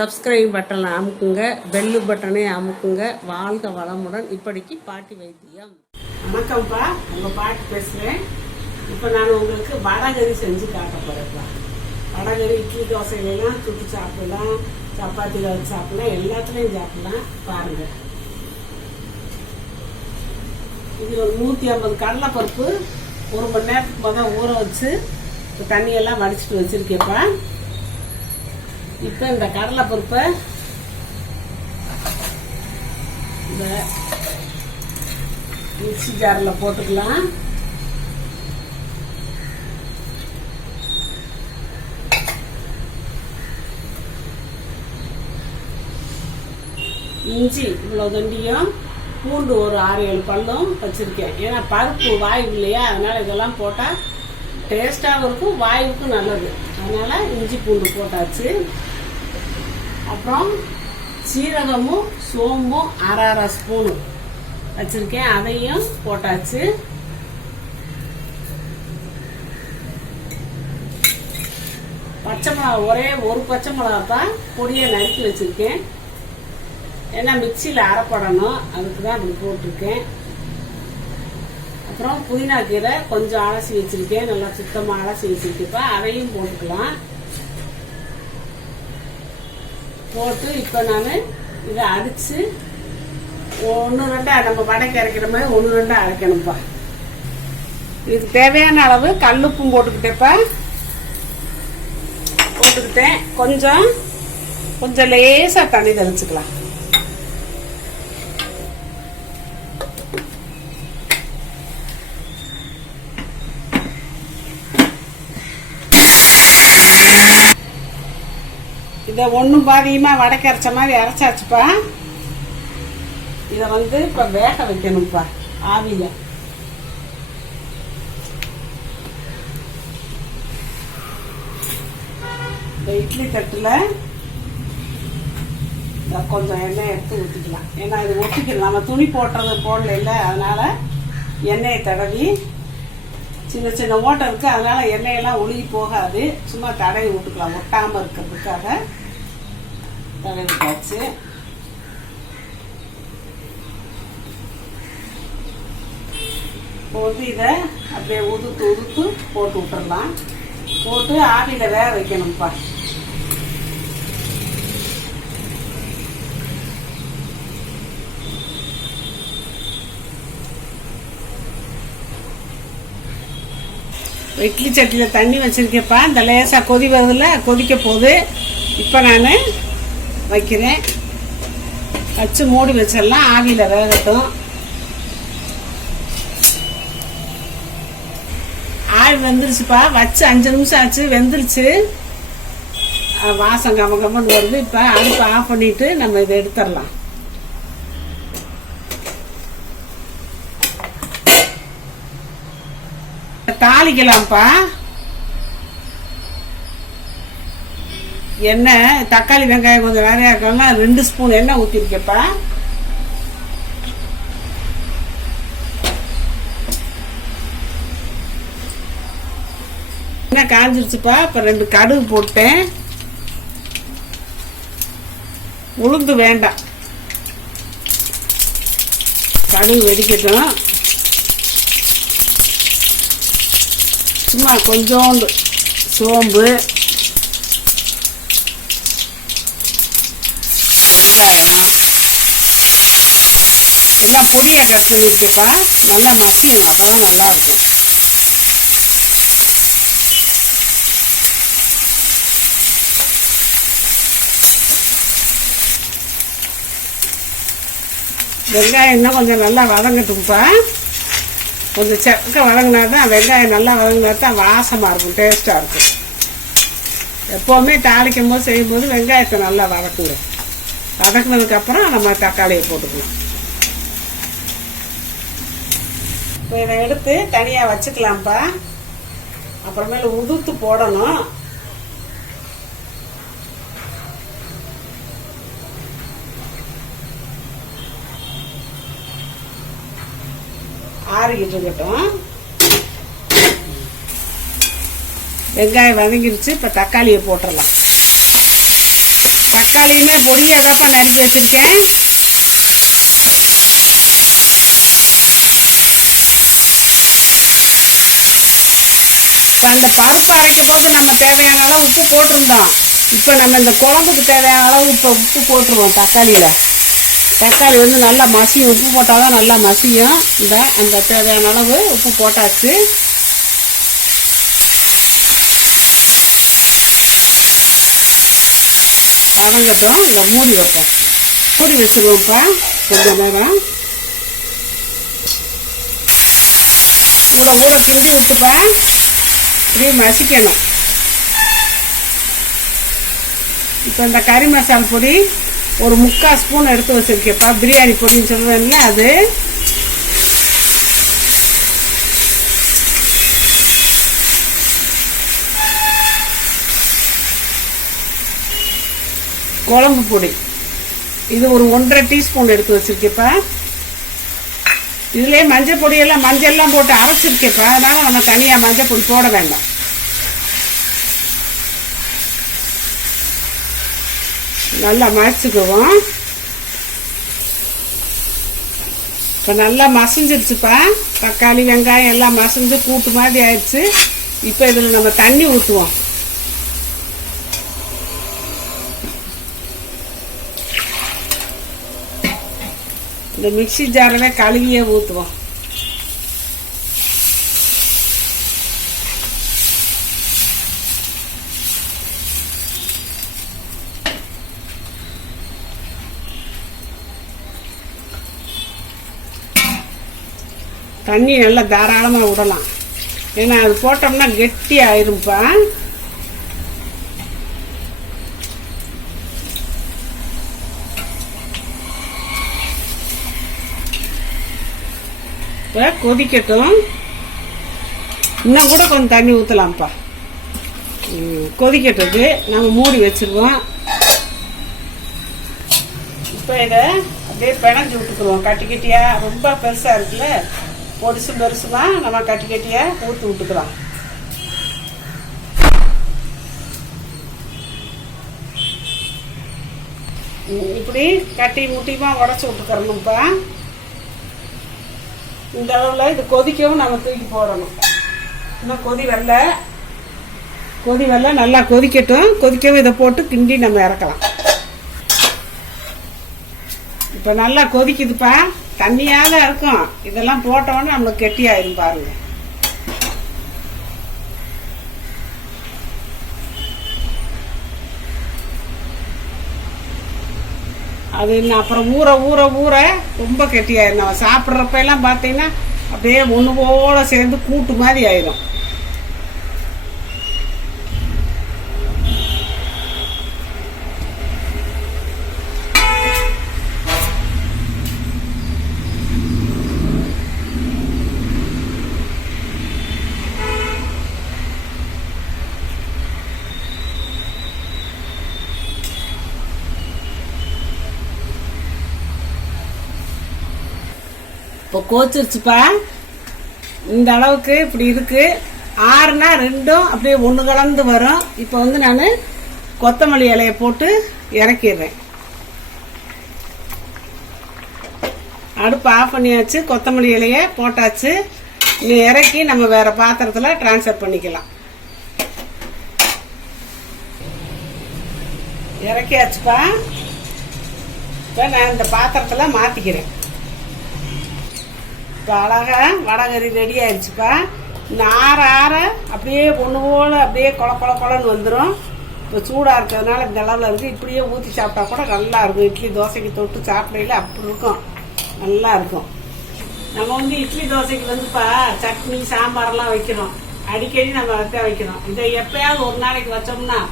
Subscribe பட்டனை அமுக்குங்க, bell பட்டனை அமுக்குங்க. வாழ்க வளமுடன். இப்படிக்கு பாட்டி வைத்தியம். வணக்கம்ப்பா, உங்கள் பாட்டி பேசுகிறேன். இப்போ நான் உங்களுக்கு வடகறி செஞ்சு காட்ட போகிறேன்ப்பா. வடகறி இட்லி தோசையிலாம் சுட்டு சாப்பிடலாம், சப்பாத்தியில் வச்சு சாப்பிடலாம், எல்லாத்துலேயும் சாப்பிடலாம். பாருங்கள், இதில் ஒரு 150 கடலைப்பருப்பு 1 மணி நேரத்துக்கு முதல் ஊற வச்சு தண்ணியெல்லாம் வடிச்சிட்டு வச்சுருக்கேன்ப்பா. இப்போ இந்த கடலைப்பருப்பை இந்த மிக்சி ஜாரில் போட்டுக்கலாம். இஞ்சி இவ்வளோ தண்டியும், பூண்டு ஒரு 6-7 பல்லும் வச்சுருக்கேன். ஏன்னா பருப்பு வாயு இல்லையா, அதனால் இதெல்லாம் போட்டால் டேஸ்ட்டாகவும் இருக்கும், வாயுக்கும் நல்லது. அதனால் இஞ்சி பூண்டு போட்டாச்சு. அப்புறம் சீரகமும் சோம்பும் 1/2 ஸ்பூனு வச்சுருக்கேன், அதையும் போட்டாச்சு. பச்சை மிளகா ஒரே ஒரு பச்சை மிளகாத்தான் பொடியை நறுக்கி வச்சுருக்கேன். ஏன்னா மிக்சியில் அரைப்படணும், அதுக்கு தான் அப்படி போட்டிருக்கேன். அப்புறம் புதினா கீரை கொஞ்சம் அலசி வச்சுருக்கேன், நல்லா சுத்தமாக அலசி வச்சுருக்கேப்பா, அதையும் போட்டுக்கலாம். போட்டு இப்போ நான் இதை அடித்து 1-2 நம்ம வடைக்கு அரைக்கிற மாதிரி 1-2 அரைக்கணும்ப்பா. இதுக்கு தேவையான அளவு கல்லுப்பும் போட்டுக்கிட்டேன். கொஞ்சம் லேசாக தண்ணி தெளிச்சுக்கலாம். இதை ஒன்றும் பாதியமாக வடைக்கு அரைச்ச மாதிரி அரைச்சாச்சுப்பா. இதை இப்போ வேக வைக்கணும்ப்பா ஆவியில். இந்த இட்லி தட்டில் கொஞ்சம் எண்ணெய் எடுத்து ஊற்றிக்கலாம். ஏன்னா இது ஒட்டிக்கலாம், நம்ம துணி போடல இல்லை, அதனால் எண்ணெயை தடவி சின்ன சின்ன ஓட்டை இருக்குது, அதனால் எண்ணெயெல்லாம் ஒழுகி போகாது. சும்மா தடவி விட்டுக்கலாம், ஒட்டாமல் இருக்கிறதுக்காக தடவி விட்டாச்சு. இப்போ இதை அப்படியே உதுத்து போட்டு விட்டுடலாம். போட்டு ஆவியில் வேக வைக்கணும்ப்பா. இட்லி சட்டியில் தண்ணி வச்சுருக்கேன்ப்பா. இந்த லேசாக கொதி வருதுல, கொதிக்க போகுது. இப்போ நான் வைக்கிறேன், வச்சு மூடி வச்சிடலாம், ஆவியில் வேகட்டும். ஆவி வெந்துருச்சுப்பா, வச்சு 5 நிமிஷம் ஆச்சு, வெந்துருச்சு. வாசம் கம்மன்னு வருது. இப்போ அடுப்பை ஆஃப் பண்ணிவிட்டு நம்ம இதை எடுத்துடலாம். தாளிக்கலாம்ப்பா. எண்ணெய், தக்காளி வெங்காயம் கொஞ்சம் நிறையா இருக்கணும்னா 2 ஸ்பூன் எண்ணெய் ஊற்றிருக்கேப்பா. எண்ணெய் காஞ்சிருச்சுப்பா. இப்போ 2 கடுகு போட்டேன். உளுந்து வேண்டாம், கடுகு வெடிக்கட்டும். சும்மா கொஞ்சோண்டு சோம்பு, வெங்காயம் எல்லாம் பொடியாக கட் பண்ணியிருக்கப்பா. நல்லா மசியணும், அப்போ தான் நல்லாயிருக்கும். வெங்காயம் இன்னும் கொஞ்சம் நல்லா வதங்கட்டும்ப்பா. கொஞ்சம் செக்க வதங்கினா தான், வெங்காயம் நல்லா வதங்கினா தான் வாசமாக இருக்கும், டேஸ்ட்டாக இருக்கும். எப்போவுமே தாளிக்கும் போது செய்யும்போது வெங்காயத்தை நல்லா வதக்குங்க. வதக்குனதுக்கப்புறம் நம்ம தக்காளியை போட்டுக்கலாம். இப்போ இதை எடுத்து தனியாக வச்சுக்கலாம்ப்பா. அப்புறமேல உதுத்து போடணும். ஆறிக்கிட்டு இருக்கட்டும். வெங்காயம் வதங்கிருச்சு. இப்போ தக்காளியை போட்டுடலாம். தக்காளியுமே பொடியாக தான்ப்பா நறுக்கி வச்சுருக்கேன். இப்போ அந்த பருப்பு அரைக்கும் போது நம்ம தேவையான அளவு உப்பு போட்டிருந்தோம். இப்போ நம்ம இந்த குழம்புக்கு தேவையான அளவு இப்போ உப்பு போட்டுருவோம். தக்காளி வந்து நல்லா மசியும். உப்பு போட்டால் தான் நல்லா மசியும். அந்த தேவையான அளவு உப்பு போட்டாச்சு. வதங்கட்டும். இந்த மூடி வைப்போம். மூடி வச்சுருவோம்ப்பா கொஞ்சம் நேரம். கூட கிண்டி விட்டுப்பா. இப்படியே மசிக்கணும். இப்போ இந்த கறி மசாலா பொடி ஒரு 3/4 ஸ்பூன் எடுத்து வச்சுருக்கேப்பா. பிரியாணி பொடின்னு சொல்லுவேன்ல அது. குழம்பு பொடி இது ஒரு 1.5 டீஸ்பூன் எடுத்து வச்சுருக்கேப்பா. இதுலேயே மஞ்சள் பொடியெல்லாம் மஞ்சள்லாம் போட்டு அரைச்சிருக்கேப்பா. அதனால் நம்ம தனியாக மஞ்சள் பொடி போட வேண்டாம். நல்லா மசிச்சுக்குவோம். இப்போ நல்லா மசிஞ்சிருச்சுப்பா. தக்காளி வெங்காயம் எல்லாம் மசிஞ்சு கூட்டு மாதிரி ஆயிடுச்சு. இப்போ இதில் நம்ம தண்ணி ஊற்றுவோம். இந்த மிக்சி ஜாரில் கழுவியே ஊற்றுவோம். தண்ணி நல்லா தாராளமாக விடலாம். ஏன்னா அது போட்டோம்னா கெட்டி ஆயிரும்ப்பா. இப்போ கொதிக்கட்டும். இன்னும் கூட கொஞ்சம் தண்ணி ஊற்றலாம்ப்பா. கொதிக்கட்டுக்கு நம்ம மூடி வச்சுருவோம். இப்போ இதை அப்படியே பிணைஞ்சு விட்டுக்குருவோம். கட்டி கட்டியாக ரொம்ப பெருசாக இருக்குல்ல, பெருசுமா நம்ம கட்டி கட்டியாக ஊற்றி விட்டுக்கலாம். இப்படி கட்டி முட்டியுமா உடச்சி விட்டுக்கிறணும்ப்பா. இந்த அளவில் இது கொதிக்கவும் நம்ம தூக்கி போடணும். இன்னும் கொதி வரல நல்லா கொதிக்கட்டும். கொதிக்கவும் இதை போட்டு கிண்டி நம்ம இறக்கலாம். இப்போ நல்லா கொதிக்குதுப்பா. தண்ணியாக தான் இருக்கும். இதெல்லாம் போட்டோன்னே நம்மளுக்கு கெட்டியாயிரும் பாருங்க. அது இன்னும் அப்புறம் ஊற ரொம்ப கெட்டியாயிரும். நம்ம சாப்பிட்றப்ப எல்லாம் பார்த்தீங்கன்னா அப்படியே ஒன்று போல சேர்ந்து கூட்டு மாதிரி ஆயிரும். இப்போ கோச்சிருச்சுப்பா. இந்த அளவுக்கு இப்படி இருக்கு. ஆறுனா ரெண்டும் அப்படியே ஒன்று கலந்து வரும். இப்போ வந்து நான் கொத்தமல்லி இலையை போட்டு இறக்கிடுறேன். அடுப்பு ஆஃப் பண்ணியாச்சு. கொத்தமல்லி இலையை போட்டாச்சு. நீ இறக்கி நம்ம வேற பாத்திரத்தில் டிரான்ஸ்ஃபர் பண்ணிக்கலாம். இறக்கியாச்சுப்பா. இப்போ நான் இந்த பாத்திரத்தில் மாற்றிக்கிறேன். இப்போ அழகா வடகறி ரெடி ஆயிடுச்சுப்பா. இந்த ஆற அப்படியே ஒன்று போல் அப்படியே கொலன்னு வந்துடும். இப்போ சூடாக இருக்கிறதுனால இந்த அளவில் இருக்குது. இப்படியே ஊற்றி சாப்பிட்டா கூட நல்லா இருக்கும். இட்லி தோசைக்கு தொட்டு சாப்பிடையில அப்படி இருக்கும், நல்லா இருக்கும். நம்ம வந்து இட்லி தோசைக்கு வந்துப்பா சட்னி சாம்பாரெல்லாம் வைக்கிறோம். அடிக்கடி நம்ம அதை வைக்கிறோம். இதை எப்பயாவது ஒரு நாளைக்கு வச்சோம்னா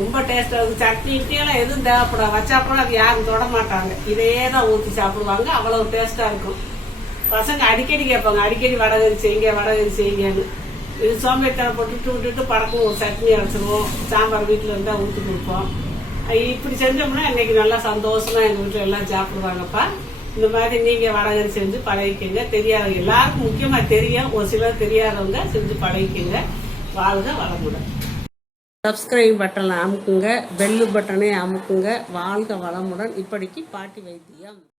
ரொம்ப டேஸ்ட்டாக இருக்கும். சட்னி இட்லியெல்லாம் எதுவும் தேவைப்படாது. வச்சாப்போனா அது யாரும் தொட மாட்டாங்க. இதையே தான் ஊற்றி சாப்பிடுவாங்க. அவ்வளோ டேஸ்ட்டாக இருக்கும். பசங்க அடிக்கடி கேட்பாங்க, அடிக்கடி வடகறி செய்யுங்கன்னு. இது சோம்பேறித்தனை போட்டுட்டு விட்டுட்டு படக்கும் ஒரு சட்னி அரைச்சிடுவோம். சாம்பார் வீட்டில் இருந்தால் ஊற்றி கொடுப்போம். இப்படி செஞ்சோம்னா இன்னைக்கு நல்லா சந்தோஷமா எங்கள் வீட்டில் எல்லாம் சாப்பிடுவாங்கப்பா. இந்த மாதிரி நீங்கள் வடகறி செஞ்சு பழகிக்கங்க. தெரியாதவங்க எல்லாருக்கும் முக்கியமாக தெரியும். ஒரு சிலர் தெரியாதவங்க செஞ்சு பழகிக்கங்க. வாழ்க வளமுடன். சப்ஸ்கிரைப் பட்டனை அமுக்குங்க, பெல்லு பட்டனை அமுக்குங்க. வாழ்க வளமுடன். இப்படிக்கு பாட்டி வைத்தியம்.